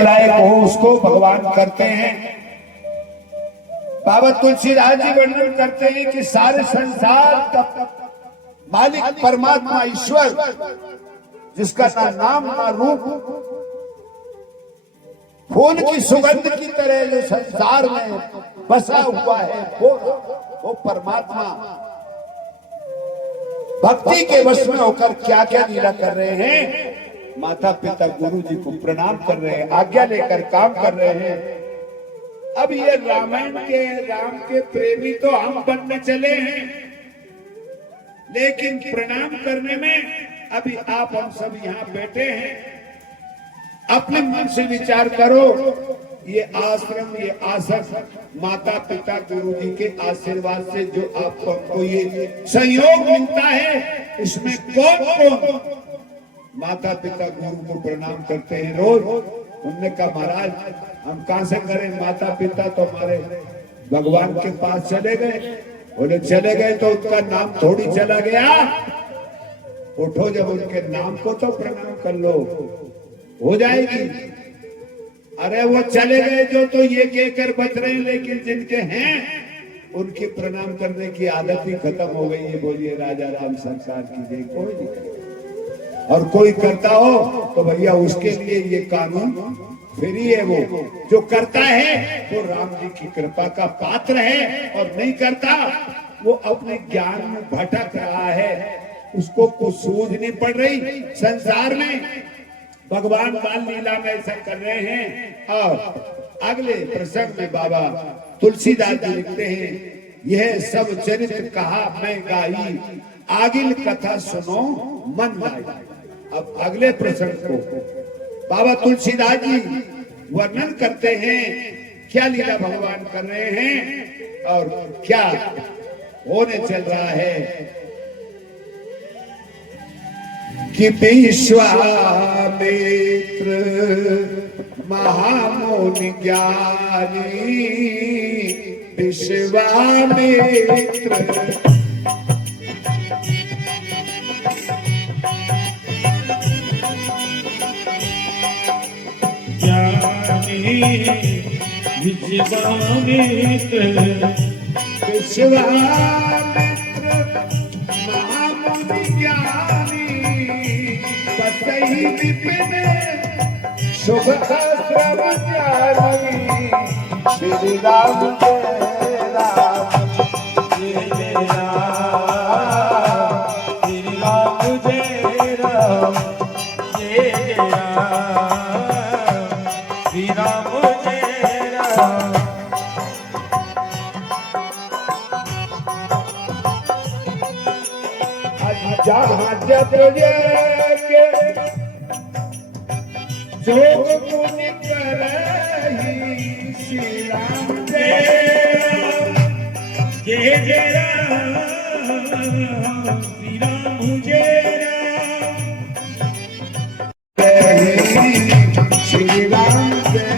लायक हो उसको भगवान करते हैं। बाबा तुलसीदास जी वर्णन करते हैं कि सारे संसार का मालिक परमात्मा ईश्वर, जिसका ना नाम ना रूप, फूल की सुगंध की तरह जो संसार में बसा हुआ है वो परमात्मा भक्ति के वश में होकर क्या क्या लीला कर रहे हैं। माता पिता गुरु जी को प्रणाम कर रहे हैं, आज्ञा लेकर काम कर रहे हैं। अब ये रामायण के राम के प्रेमी तो हम बनने चले हैं, लेकिन प्रणाम करने में अभी आप हम सब यहाँ बैठे हैं। अपने मन से विचार करो, ये आश्रम, ये आसन माता पिता गुरु जी के आशीर्वाद से जो आपको ये सहयोग मिलता है, इसमें कौन कौन माता पिता गुरु को प्रणाम करते हैं रोज। उनने कहा महाराज हम कहां से करें, माता पिता तो हमारे भगवान के पास चले गए। बोले चले गए तो उनका नाम थोड़ी चला गया, उठो जब उनके नाम को तो प्रणाम कर लो, हो जाएगी। अरे वो चले गए जो तो ये कहकर बच रहे हैं, लेकिन जिनके हैं उनकी प्रणाम करने की आदत ही खत्म हो गई है। बोलिए राजा राम सरकार की जय। कोई नहीं, और कोई करता हो तो भैया उसके लिए ये कानून फ्री है। वो जो करता है वो राम जी की कृपा का पात्र है, और नहीं करता वो अपने ज्ञान में भटक रहा है, उसको कुछ सूझ नहीं पड़ रही संसार में। भगवान बाल लीला में ऐसा कर रहे हैं। और अगले प्रसंग में बाबा तुलसीदास जी लिखते हैं, यह सब चरित्र कहा मैं गाई, आगिल कथा सुनो मन लाई। अब अगले प्रसंग को बाबा तुलसीदास जी वर्णन करते हैं, क्या लीला भगवान कर रहे हैं और क्या होने चल रहा है। कि विश्वामित्र महामुनि ज्ञानी, विश्वामित्र ज्ञानी, विश्वामित्र विश्वामित्र महामुनि ज्ञानी, सही विपिन शुभ आश्रम जानी, श्री राम जय राम, जय राम, श्री राम जय राम, जय राम, श्री राम जय राम। जहाँ जब जो मुनि करहि, श्री राम जय जय राम, श्री राम जय राम, श्री राम जय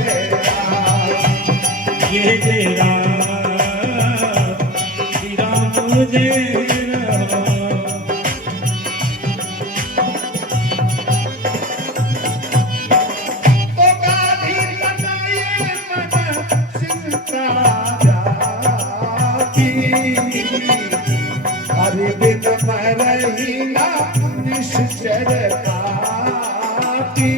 राम, श्री राम जय राम। हरि बिन मरहि ना निश्चर पाती,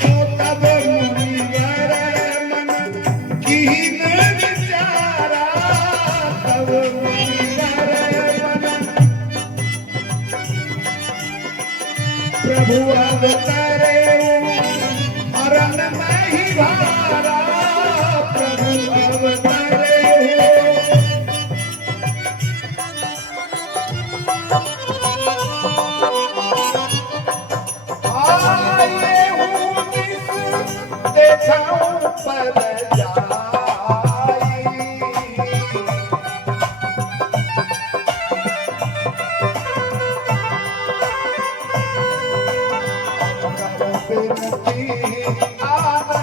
तो तब मुनिवर मन कीन विचारा, तब प्रभु अवतरे अरण में ही भारा, प्रभु अवतरे आए हूँ देखाऊं पर जाई, आनंद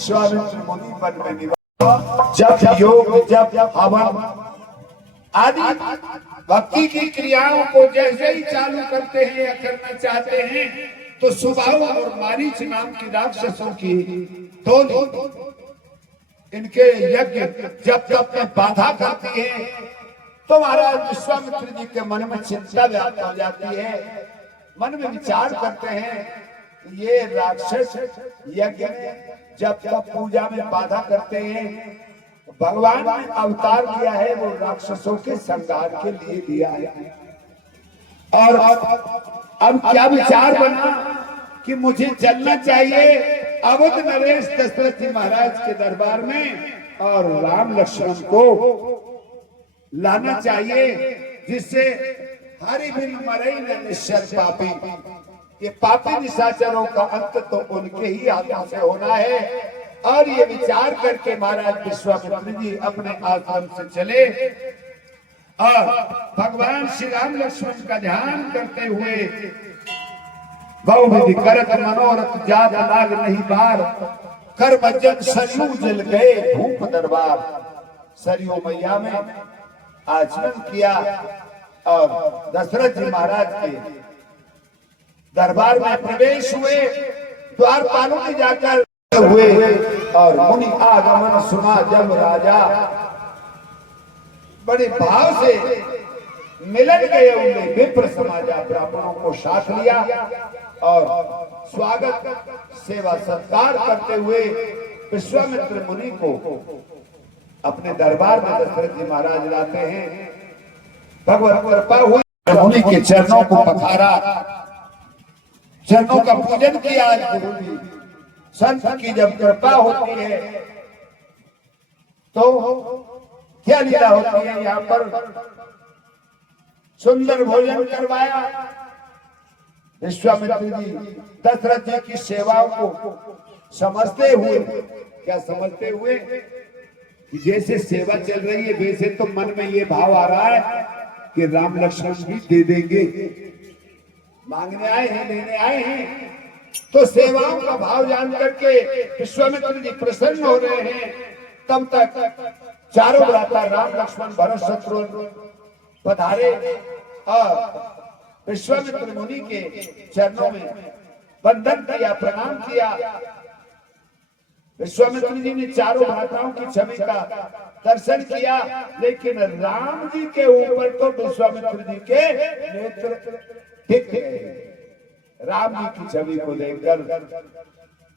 विश्वामित्र मुनि वन में निवास। जब योग जब हवन आदि भक्ति की क्रियाओं को जैसे ही चालू करते हैं या करना चाहते हैं तो सुबाहु और मारीच नाम की राक्षसों की टोली इनके यज्ञ जब तब में बाधा करती है तो महाराज विश्वामित्र जी के मन में चिंता व्याप्त हो जाती है। मन में विचार करते हैं ये राक्षस यज्ञ जब तब पूजा में बाधा करते हैं, भगवान ने अवतार दिया है वो राक्षसों के संहार के लिए दिया है। और अब क्या विचार बना कि मुझे चलना चाहिए अवध नरेश दशरथ जी महाराज के दरबार में और राम लक्ष्मण को लाना चाहिए जिससे हरि बिन मरई न निश्चर पापी, ये पापी निशाचरों का अंत तो उनके ही हाथों से होना है। और ये विचार करके महाराज विश्वामित्र जी अपने आश्रम से चले और भगवान श्री राम लक्ष्मण का ध्यान करते हुए बहुविधि करत मनोरथ जात लाग नहीं बार, कर मज्जन सरयू जल गए भूप दरबार। सरयू मैया में आचमन किया और दशरथ जी महाराज के दरबार में प्रवेश हुए। द्वारपालों में जाकर हुए और मुनि आगमन सुना जब राजा, बड़े भाव से मिलन गए उन्हें विप्र समाजा ब्राह्मणों को साथ लिया और स्वागत सेवा सत्कार करते हुए विश्वामित्र मुनि को अपने दरबार में दशरथ जी महाराज लाते हैं। भगवत कृपा हुई, मुनि के चरणों को पखारा, चरणों का पूजन किया। गुरु जी संत की जब कृपा होती है तो क्या लीला होती है। यहाँ पर सुंदर भोजन करवाया। विश्वामित्र जी दशरथ जी की सेवाओं को समझते हुए, क्या समझते हुए कि जैसे सेवा चल रही है वैसे तो मन में ये भाव आ रहा है कि राम लक्ष्मण भी दे देंगे, मांगने आए हैं लेने आए हैं। तो सेवाओं का भाव जान करके विश्वामित्र जी प्रसन्न हो रहे हैं। तब तक चारों भ्राता राम लक्ष्मण भरत शत्रुघ्न पधारे और विश्वामित्र मुनि के चरणों में वंदन किया, प्रणाम किया। विश्वामित्र जी ने चारों भ्राताओं की छवि का दर्शन किया, लेकिन राम जी के ऊपर तो विश्वामित्र जी के नेत्र टिक गए। राम जी की छवि को देखकर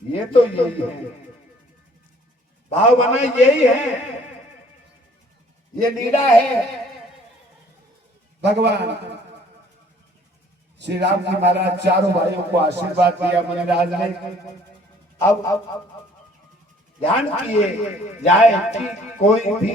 ये तो यही है, भाव बना यही है, ये लीला है। भगवान श्री राम जी महाराज चारों भाइयों को आशीर्वाद दिया मुनिराज ने। अब ध्यान किए जाए कि कोई भी